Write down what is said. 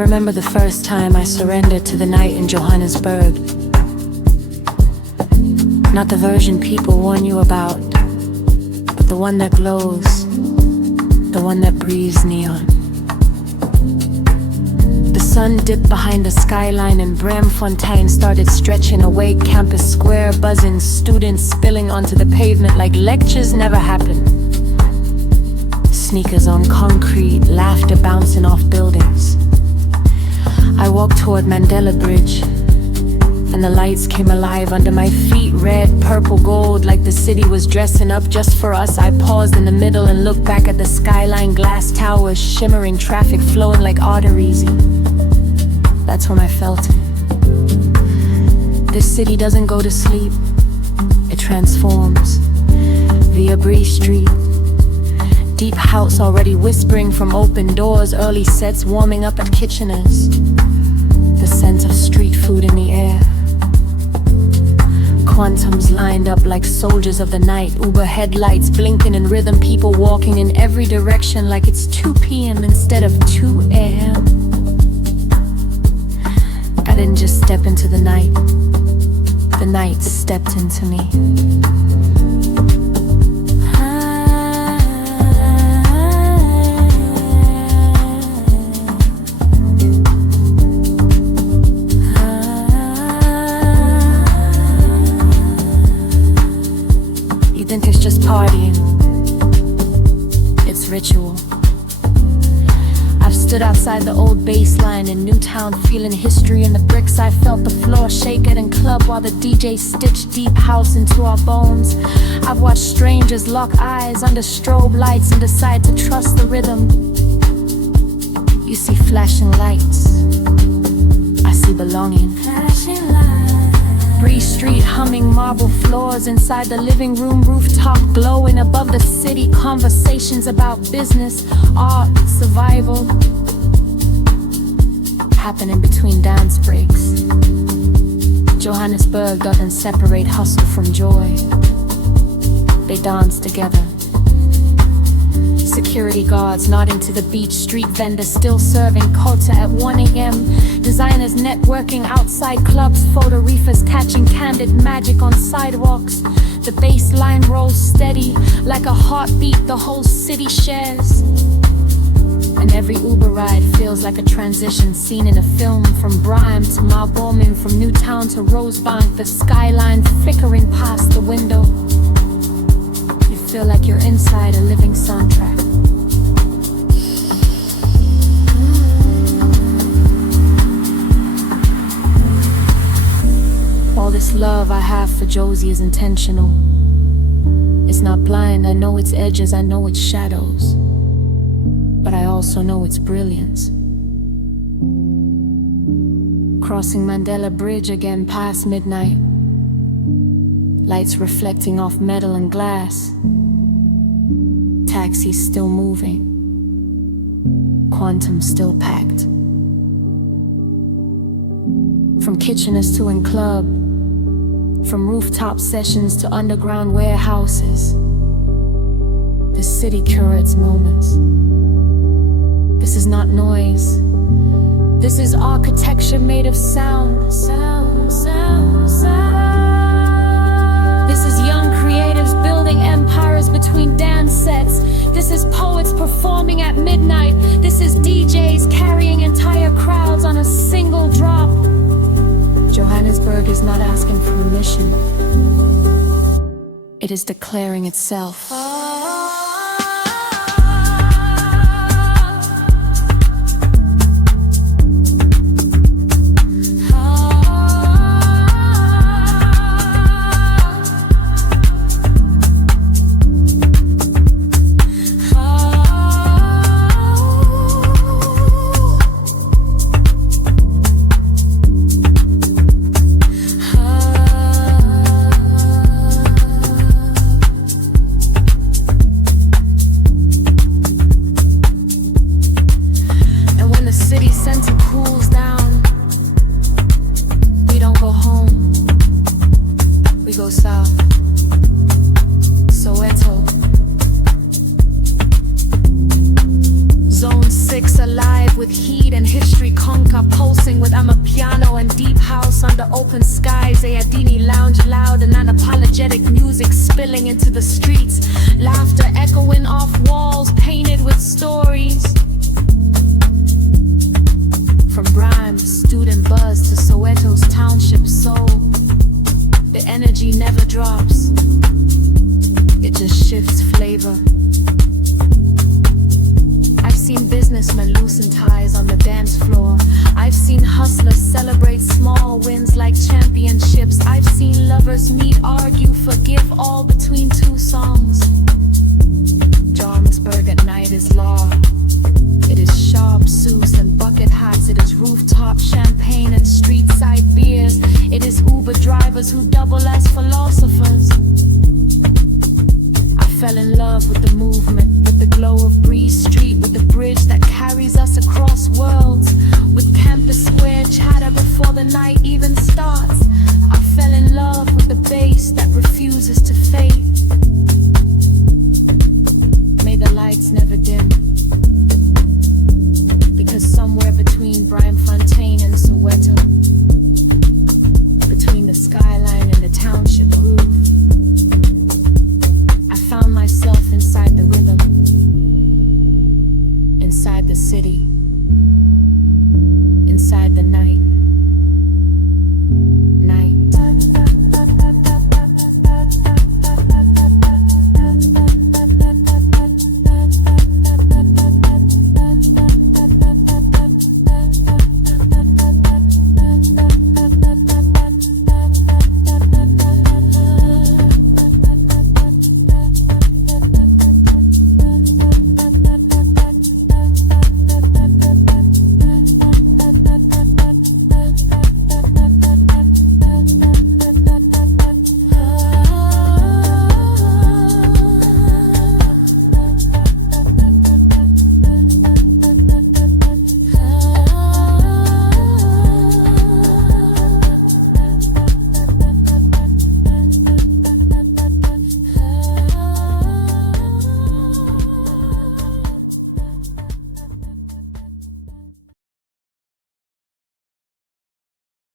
remember the first time I surrendered to the night in Johannesburg. Not the version people warn you about, but the one that glows, the one that breathes neon. The sun dipped behind the skyline and Braamfontein started stretching away campus square, buzzing, students spilling onto the pavement like lectures never happened. Sneakers on concrete, laughter bouncing off buildings. I walked toward Mandela Bridge, and the lights came alive under my feet, red, purple, gold, like the city was dressing up just for us. I paused in the middle and looked back at the skyline, glass towers, shimmering, traffic flowing like arteries. That's when I felt it. This city doesn't go to sleep, it transforms. Via Bree Street, deep house already whispering from open doors, early sets warming up at Kitchener's. The scent of street food in the air. Quantums lined up like soldiers of the night, Uber headlights blinking in rhythm, people walking in every direction like it's 2 p.m. instead of 2 a.m. I didn't just step into the night stepped into me. You think it's just partying? It's ritual. I've stood outside the old baseline in Newtown, feeling history in the bricks. I felt the floor shake at and club while the DJ stitched deep house into our bones. I've watched strangers lock eyes under strobe lights and decide to trust the rhythm. You see flashing lights, I see belonging. Flashing lights. Bree Street humming, marble floors inside the living room, rooftop glowing above the city. Conversations about business, art, survival, happening between dance breaks. Johannesburg doesn't separate hustle from joy. They dance together. Security guards nodding to the beach, street vendors still serving quota at 1 a.m. Designers networking outside clubs, photo reefers catching candid magic on sidewalks. The bass line rolls steady like a heartbeat the whole city shares. And every Uber ride feels like a transition scene in a film, from Braam to Maboneng, from Newtown to Rosebank, the skyline flickering past the window. You feel like you're inside a living soundtrack. All this love I have for Jozi is intentional. It's not blind, I know its edges, I know its shadows, but I also know its brilliance. Crossing Mandela Bridge again past midnight, lights reflecting off metal and glass, taxis still moving, quantum still packed. From Kitchener's to in club, from rooftop sessions to underground warehouses, the city curates moments. This is not noise. This is architecture made of sound. Sound, sound, sound. This is young creatives building empires between dance sets. This is poets performing at midnight. This is DJs carrying entire crowds on a single drop. Johannesburg is not asking for permission. It is declaring itself. with heat and history conquer, pulsing with amapiano and deep house under open skies. Ayadini lounge loud and unapologetic music spilling into the streets, laughter echoing off walls painted with stories. From Brime's student buzz to Soweto's township soul, the energy never drops, it just shifts flavor. I've seen businessmen loosen ties on the dance floor. I've seen hustlers celebrate small wins like championships. I've seen lovers meet, argue, forgive, all between two songs. Johannesburg at night is law. It is sharp suits and bucket hats. It is rooftop champagne and street side beers. It is Uber drivers who double as philosophers. I fell in love with the movement, with the glow of Breeze Street, with the bridge that carries us across worlds, with Campus Square chatter before the night even starts. I fell in love with the bass that refuses to fade. May the lights never dim, because somewhere between Braamfontein and Soweto, between the skyline and the township groove, I found myself inside the rhythm, inside the city, inside the night.